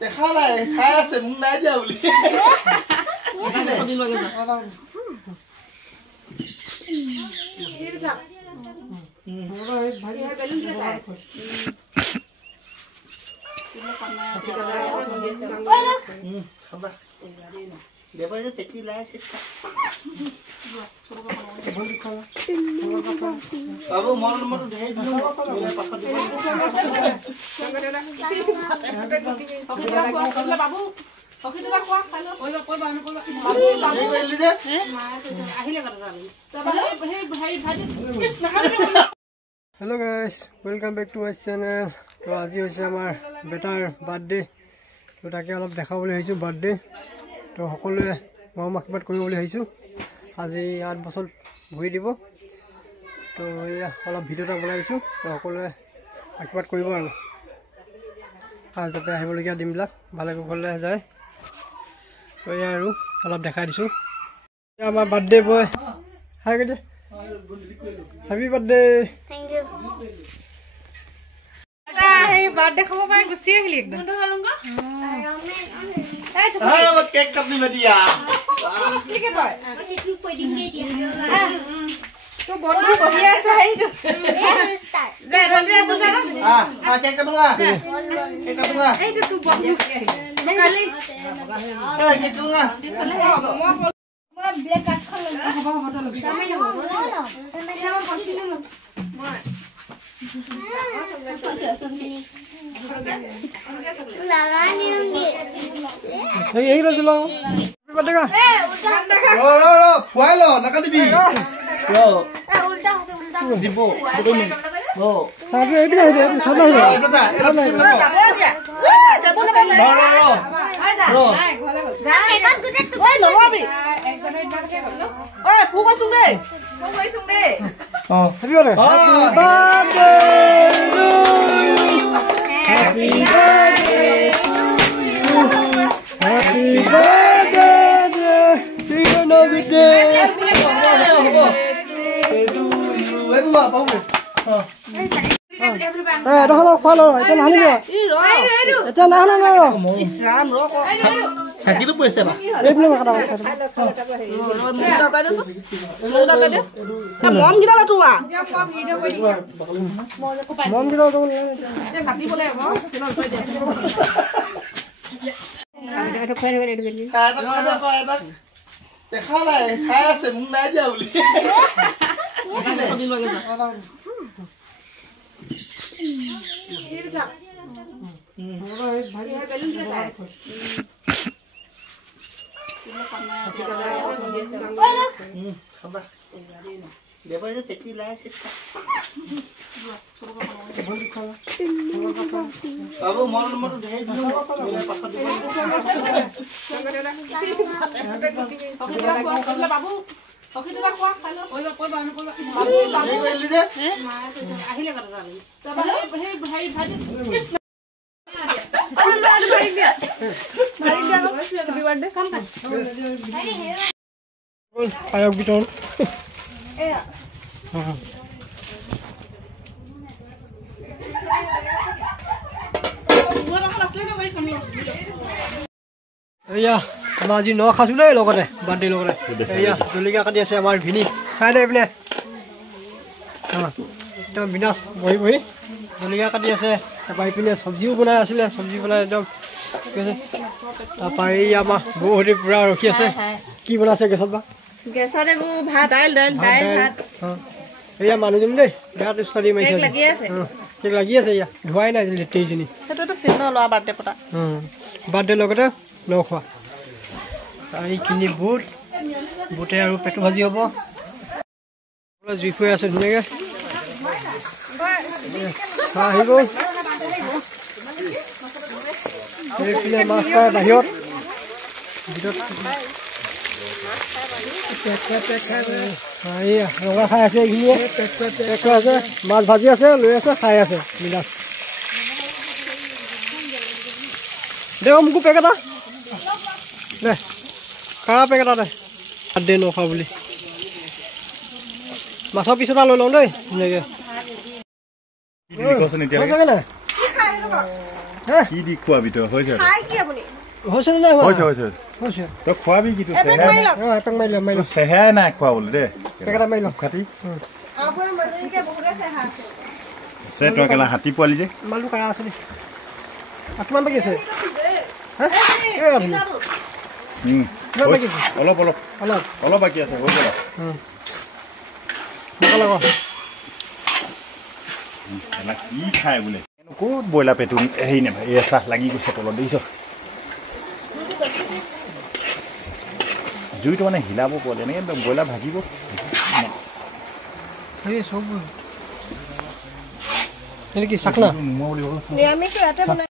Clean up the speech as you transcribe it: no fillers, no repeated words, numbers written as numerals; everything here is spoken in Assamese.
দেখা নাই চাই আছে মোক নাই দিয়া বুলি বাবু মন Hello guys, welcome back to my channel. So আজি হৈছে আমাৰ বেটাৰ বাৰ্থডে। তো তাকে অলপ দেখাবলৈ আহিছোঁ বাৰ্থডে। তো সকলোৱে মৰম আশীৰ্বাদ কৰিবলৈ আহিছোঁ। আজি 8 বছৰ ভৰি দিব। তো এয়া অলপ ভিডিঅ' এটা বনাই দিছোঁ। তো সকলোৱে আশীৰ্বাদ কৰিব আৰু যাতে আহিবলগীয়া দিনবিলাক ভালে কুশলে যায়। তো এয়া আৰু অলপ দেখাই দিছোঁ। আমাৰ বাৰ্থডে বয় হাই গৈ Happy birthday. Thank you. Hey, birthday khabo pai gusi ahli ekdam. Mundu halunga. Eh, মই কেক কাটি দিয়া ঠিক আছে তই। Okay, tu pudding ke dia. তো বন্ধু বহি আছে হেইটো। Start. দে রন্ডি আছে না? কেক কাটুঙা কেক কাটুঙা এইটো তো বন্ধু কালি কেক কাটুঙা ব্লেক কাট খাল হ'ব হ'ব লবি Sampai nama. Sama continue. Lagani hoंगे. এই বাজু লাও Happy birthday ka ৰ ফুৱাই ল নাকাটিবি Ulta দিব Happy এই বিলা এই সাদা হইলো Tekan kudet tu. ঐ লবি একজনে ইমানকে গল ঐ ফুক আছুং দে Happy birthday Happy birthday Happy birthday to you no good day দেখো খোৱালো এতিয়া নাহানি এতিয়া নাহানো ইছৰাম ৰ চাকিটো পইছে বা এই বোলে কাটা মম গিলা লতুৱা মন দিলো তো কাটি বলে হ'ব দেখা নাই চাই আছে মোক নাই দিয়া বুলি বাবু মন বাবু অখিতবা কোৱা খালো ঐ কই বানু কই আহিলি যে আহিলে কথা যাবি তাবালে হেই ভাই ভাজি কৃষ্ণ ভাই দিয়া হ্যাপি বার্থডে কাম পাস পায়ক বিতৰণ এয়া এয়া আমাৰ আজি ন খাইছো দেই লগতে বাৰ্থডে লগতে এয়া জলকীয়া কাটি আছে আমাৰ ভিনি চাই দে এইপিনে একদম বিনাশ বহি বহি জলকীয়া কাটি আছে তাৰপৰা এইপিনে চব্জিও বনাই আছিলে চব্জি বনাই একদম ঠিক আছে তাৰপৰা এই আমাৰ বৌহঁতে পূৰা ৰখি আছে কি বনাইছে গেছত বা গেছতে ভাত দাইল ভাত এয়া মানুহজনী দেই বিৰাট ষ্টাডি মাৰিছে কেক লাগি আছে এয়া ধোৱাই নাই লেটেৰিজনী সেইটোতো চিহ্ন লোৱা বাৰ্থডে পতা বাৰ্থডে লগতে ন খোৱা এইখিনি বুটে আৰু পেটু ভাজি হ'ব জুই ফুৱাই আছে ধুনীয়াকৈ আহিব এইপিনে মাছ পায় বাহিৰত ৰঙা খাই আছে এইখিনিয়ে আছে মাছ ভাজি আছে লৈ আছে খাই আছে মিলাচ দে মোকো পেক এটা দে কাৰা পেক এটা দে ভাত দে নখা বুলি মাছৰ পিছ এটা লৈ লওঁ দেই ধুনীয়াকৈ কচোন এতিয়া হৈছেগে নাই হে কি দি খোৱাবি তই হৈছে হৈছেনে নাই হোৱা? হৈছে হৈছে হৈছে তই খোৱাবি কি তোৰ চেহেৰা এপেক মাৰি লম তোৰ চেহেৰাই নাই খোৱাবলৈ দেই পেকেটা মাৰি লম খাতি আছে তই কেলা হাতী পোৱালি যে মালটো কাৰা আছে দেই কিমান বাকী আছে অলপ অলপ অলপ অলপ বাকী আছে হৈ গ'ল কি খাই বোলে ক'ত ব্ৰইলাৰ পেটু হেৰি নাপায় এই চাহ লাগি গৈছে তলত দেখিছ জুইটো মানে হিলাব পৰা এনেকৈ ব্ৰইলাৰ ভাগিব কি চাকনা নোমোৱা বুলি